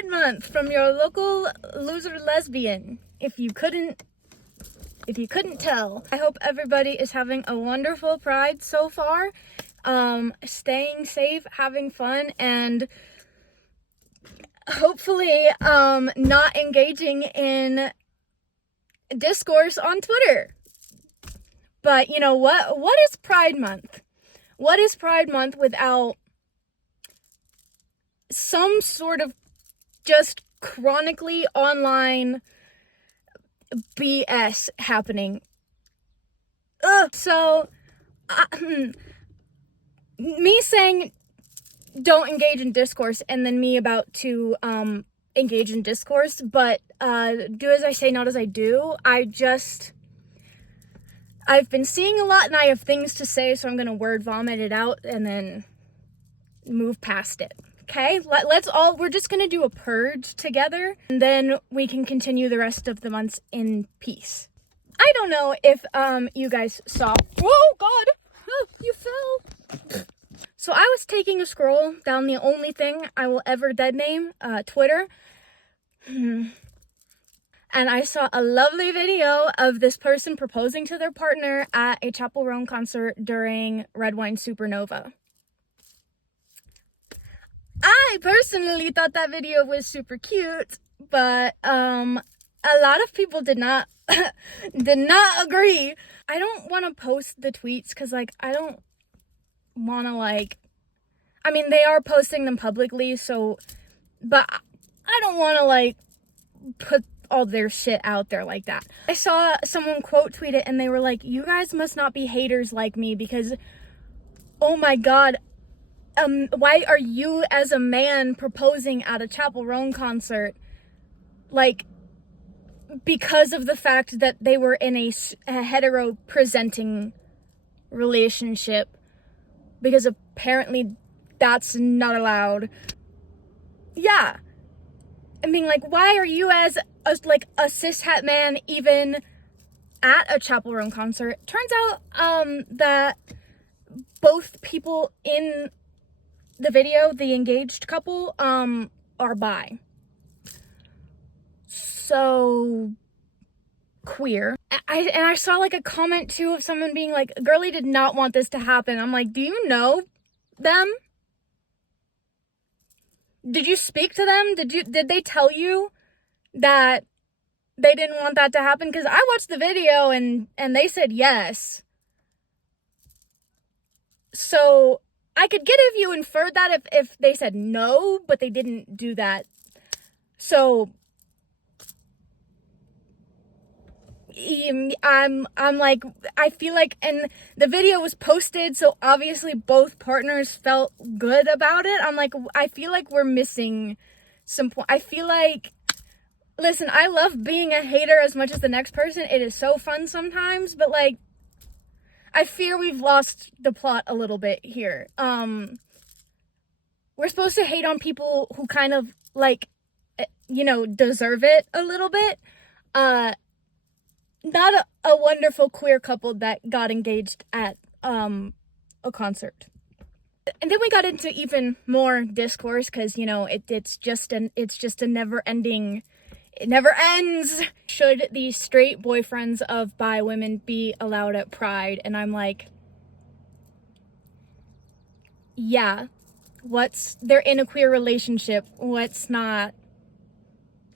Pride Month from your local loser lesbian. If you couldn't tell. I hope everybody is having a wonderful Pride so far. Staying safe, having fun, and hopefully not engaging in discourse on Twitter. But you know what? What is Pride Month? What is Pride Month without some sort of just chronically online BS happening? Me saying don't engage in discourse and then me about to engage in discourse, but do as I say, not as I do. I've been seeing a lot and I have things to say, so I'm gonna word vomit it out and then move past it. Okay, we're just gonna do a purge together and then we can continue the rest of the months in peace. I don't know if you guys saw, whoa, God, oh, you fell. So I was taking a scroll down the only thing I will ever dead name, Twitter. And I saw a lovely video of this person proposing to their partner at a Chappell Roan concert during Red Wine Supernova. I personally thought that video was super cute, but a lot of people did not agree. I don't want to post the tweets because I don't want to they are posting them publicly, so, but I don't want to put all their shit out there like that. I saw someone quote tweet it and they were like, you guys must not be haters like me because, oh my God, why are you as a man proposing at a Chappell Roan concert? Because of the fact that they were in a hetero presenting relationship, because apparently that's not allowed. Yeah. I mean, why are you as a cishet man even at a Chappell Roan concert? Turns out that both people in the video, the engaged couple, are bi. So queer. I saw a comment too of someone being like, girly did not want this to happen. I'm like, do you know them? Did you speak to them? Did they tell you that they didn't want that to happen? Because I watched the video and they said yes. So I could get if you inferred that if they said no, but they didn't do that. So I feel like, and the video was posted, so obviously both partners felt good about it. I feel like we're missing some point. I feel like, listen, I love being a hater as much as the next person. It is so fun sometimes, but I fear we've lost the plot a little bit here. We're supposed to hate on people who kind of deserve it a little bit. Not a wonderful queer couple that got engaged at a concert. And then we got into even more discourse because it's just a never ending. It never ends. Should the straight boyfriends of bi women be allowed at Pride? And I'm like, yeah. They're in a queer relationship. What's not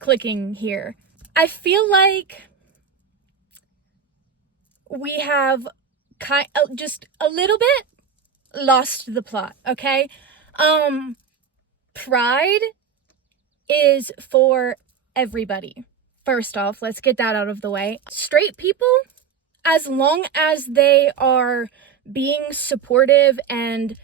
clicking here? I feel like we have just a little bit lost the plot, okay? Pride is for everybody. First off, let's get that out of the way. Straight people, as long as they are being supportive and,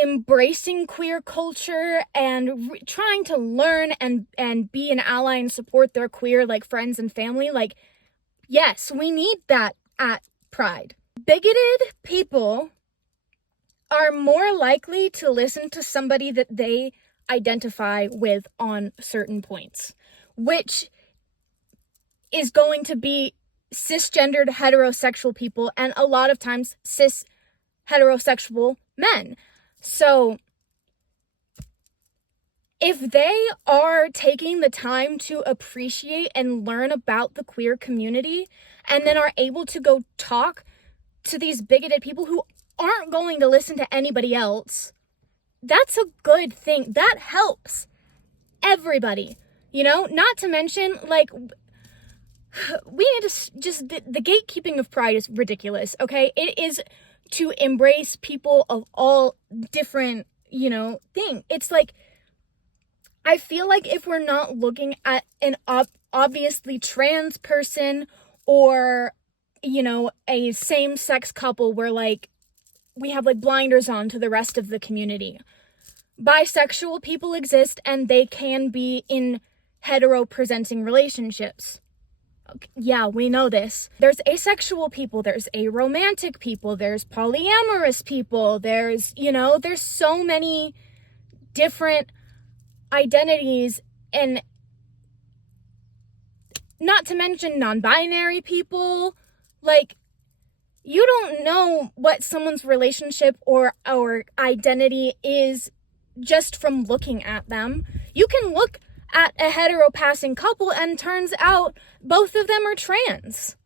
embracing queer culture and trying to learn and be an ally and support their queer, friends and family, yes, we need that at Pride. Bigoted people are more likely to listen to somebody that they identify with on certain points, which is going to be cisgendered heterosexual people and a lot of times cis heterosexual men. So If they are taking the time to appreciate and learn about the queer community and then are able to go talk to these bigoted people who aren't going to listen to anybody else, that's a good thing. That helps everybody, not to mention, like, we need to just, the gatekeeping of pride is ridiculous, okay? It is to embrace people of all different, thing. It's like, I feel like if we're not looking at an obviously trans person or, a same-sex couple where, like, we have, like, blinders on to the rest of the community. Bisexual people exist and they can be in hetero-presenting relationships. Okay, yeah, we know this. There's asexual people, there's aromantic people, there's polyamorous people, there's so many different identities, and not to mention non-binary people. Like, you don't know what someone's relationship or identity is just from looking at them. You can look at a hetero passing couple and turns out both of them are trans.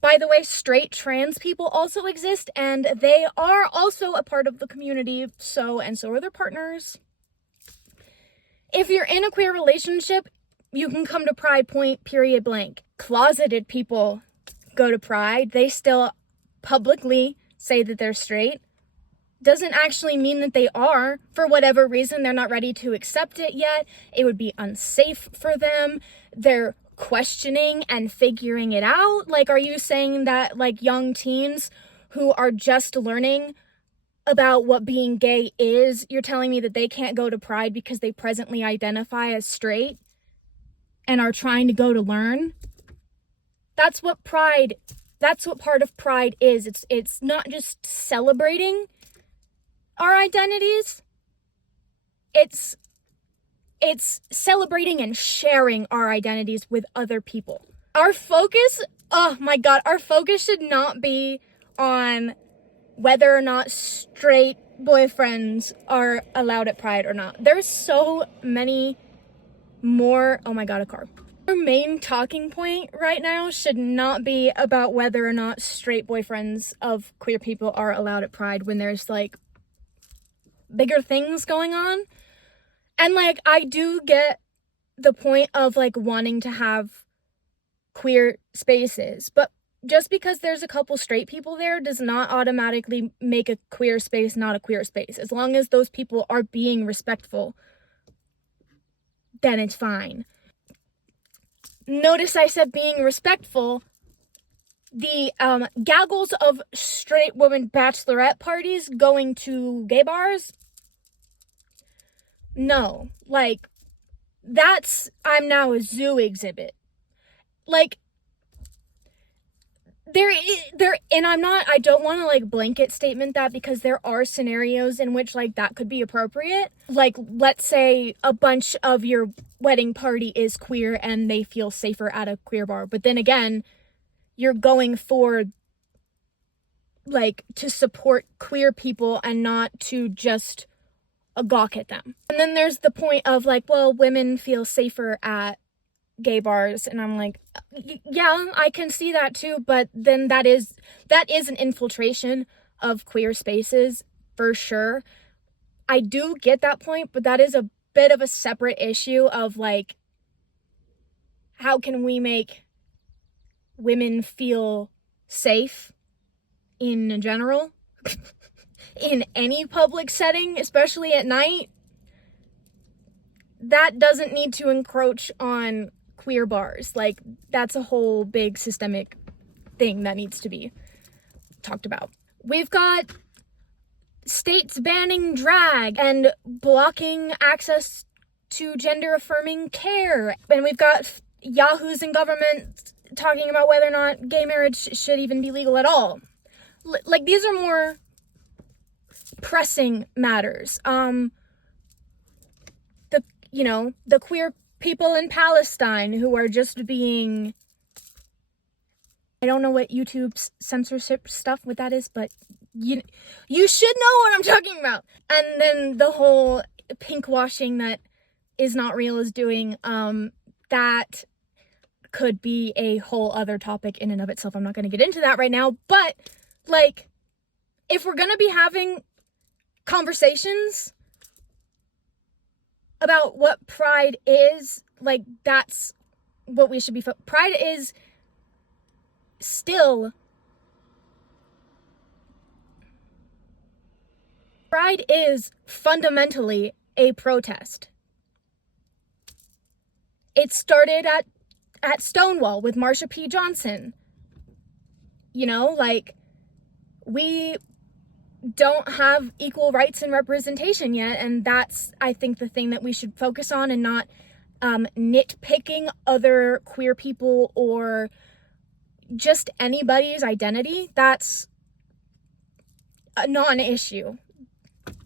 By the way, straight trans people also exist, and they are also a part of the community, and so are their partners. If you're in a queer relationship, you can come to Pride Point, period blank. Closeted people go to Pride. They still publicly say that they're straight. Doesn't actually mean that they are. For whatever reason, they're not ready to accept it yet. It would be unsafe for them. They're questioning and figuring it out. Like, are you saying that, like, young teens who are just learning about what being gay is, you're telling me that they can't go to Pride because they presently identify as straight and are trying to go to learn? That's what part of Pride is. It's not just celebrating our identities. It's celebrating and sharing our identities with other people. Our focus should not be on whether or not straight boyfriends are allowed at Pride or not. There's so many more. Oh my god, a car. Our main talking point right now should not be about whether or not straight boyfriends of queer people are allowed at Pride when there's, like, bigger things going on. And, like, I do get the point of, like, wanting to have queer spaces, but just because there's a couple straight people there does not automatically make a queer space not a queer space. As long as those people are being respectful, then it's fine. Notice I said being respectful. The gaggles of straight women bachelorette parties going to gay bars, no. Like, I'm now a zoo exhibit. Like, I don't want to, like, blanket statement that, because there are scenarios in which, like, that could be appropriate. Like, let's say a bunch of your wedding party is queer and they feel safer at a queer bar. But then again, you're going for, like, to support queer people and not to just gawk at them. And then there's the point of, like, well, women feel safer at gay bars, and I'm like, yeah, I can see that too, but then that is an infiltration of queer spaces for sure. I do get that point, but that is a bit of a separate issue of, like, how can we make women feel safe in general in any public setting, especially at night. That doesn't need to encroach on queer bars. Like, that's a whole big systemic thing that needs to be talked about. We've got states banning drag and blocking access to gender-affirming care. And we've got yahoos in government talking about whether or not gay marriage should even be legal at all. Like, these are more pressing matters. The queer people in Palestine who are just being, I don't know what YouTube's censorship stuff, what that is, but you should know what I'm talking about. And then the whole pink washing that is not real is doing, that could be a whole other topic in and of itself. I'm not going to get into that right now, but like, if we're going to be having conversations about what pride is, like, that's what we should be pride is still fundamentally a protest. It started at Stonewall with Marsha P. Johnson. You know, like, we don't have equal rights and representation yet, and that's, I think, the thing that we should focus on, and not nitpicking other queer people or just anybody's identity. That's a non-issue.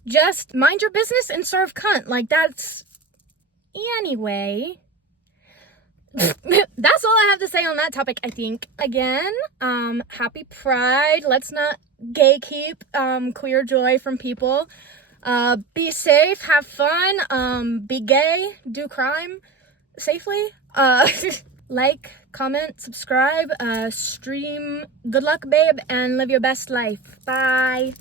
Just mind your business and serve cunt. Like, that's... Anyway, that's all I have to say on that topic, I think. Again, happy Pride. Let's not gatekeep queer joy from people. Be safe, have fun, be gay, do crime safely. Like, comment, subscribe, stream. Good luck, babe, and live your best life. Bye.